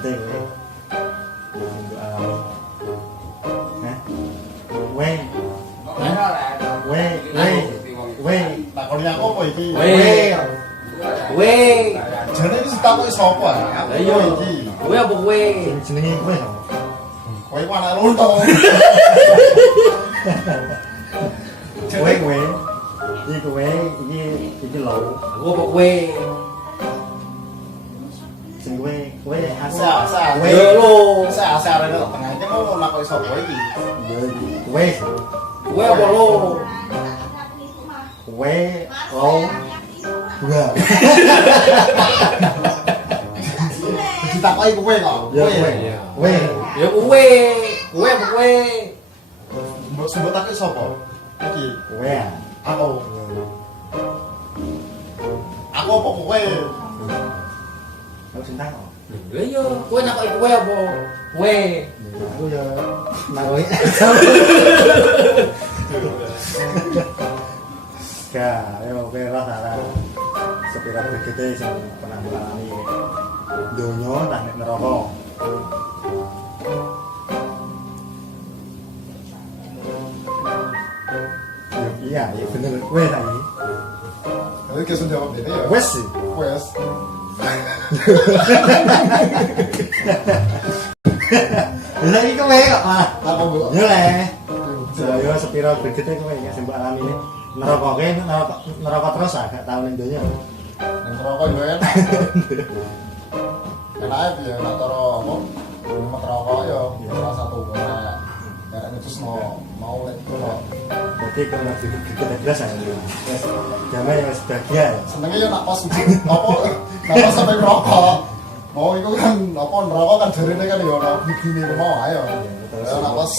gede kowe. Hah? Weh. Weh. Takoni aku apa iki? Weh. Jane iki ditakoki sapa? Lah iya iki. Kowe apa kowe? Jenenge kowe sapa? Kowe ku anak lontong. Kowe. Iki kowe, iki lho. Aku apa kowe? Sing kowe Asa. Yo lho. Asa arene tengah iki mau nakoki sapa iki? Ya kowe. Kowe apa lho? Kowe lho. Gua. Ditakoki kowe kok. Ya kowe. Kowe. Ya kowe. Kowe apa kowe? Mbok sebutake sapa? Iki. Kowe ya. Aku. Aku apa kowe? Aku cinta kok. Lah iya, kowe nakoki kowe apa? Kowe. Aku ya nakoki. Ya, ayo kowe lah salah. Sepira begede sing pernah mengalami donya nang neraka. Iya, ya bener kowe tadi. Tapi kesel jawab dene ya. Wes sih. Wes. Lah iki kowe kok malah. Apa mbok? Yo le. Yo sepira begede kowe ya sing mbok alami ini. Neraka terus gak tau ning donya. Ning rokok yo enak. Enak ya nek cara apa? Nek rokok yo salah satu kayak terus mau lek kok. Berarti kalau lagi kita jelas ya. Wes damai ya wis bahagia. Senenge yo nak pas apa sampai rokok. Mau iku kan apa neraka kan jarine kan yo ono gigine mau ayo. Ya nak pas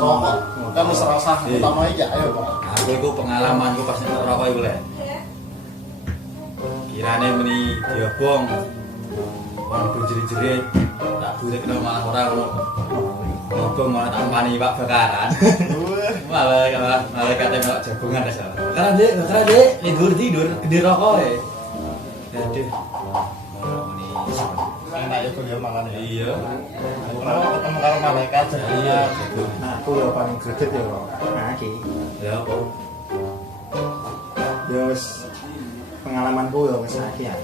rokok kan wis rasa utama iki ayo Pak. Aku iku pengalamanku pas nek rokok iku le. Kirane meni diobong. Wong berjerit-jerit tak butuh kena malah ora ngono. Ngobong malah tampani Pak bakaran. Malah kate melok jagongan ta salah. Bakaran Dek, tidur gede rokok e. Aduh. Enak ya kuliah mangan ya. Iya. Kalau ketemu karo malaikat Iya. Nah, aku yo paling greget yo iki. Ya apa? Yo wis pengalamanku yo wis iki ya.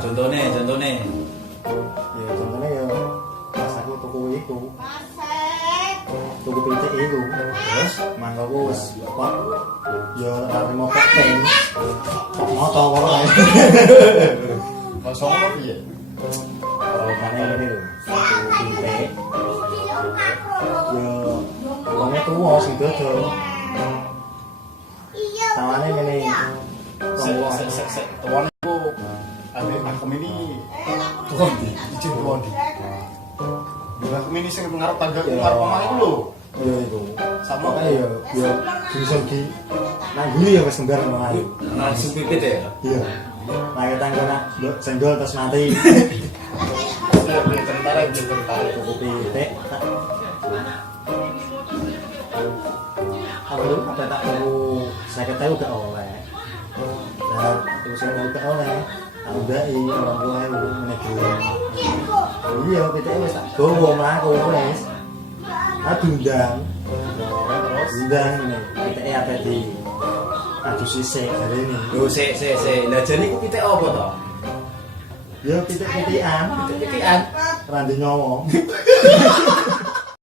Contohnya. Ya contohnya yo pas aku tuku iku. Tuku pitik iku. Terus mangkoku wis kok yo arep mau peng. Kok moto kok ae. kosong apa piye? Kalau mana ini lho. Tuku pitik. Yo wonge tuwa sing dodol. Tawane ngene. Tuan itu ada akum ini tuan di izin tuan di akum ini sing ngarep tangga ngarep omah itu lho Yo iku. sama Makanya yo bisa di nangguli ya wis kembar ngono. Langsung pipit ya. Iya. Lagi tangga nak senggol terus mati. tentara Tuku pitik. Aku apa tak tuku 50.000 gak oleh. Nah, terus saya gak oleh. Aku ndaki orang tua aku menegel. Iya, pitike wis tak gowo mlaku wis. Aduh ndang. Terus ndang ngene. Pitike apa di aduh sisik jarene. Yo sik. Lah jane iku pitik apa to? Ya pitik-pitikan, Pitik-pitikan. randi nyawa.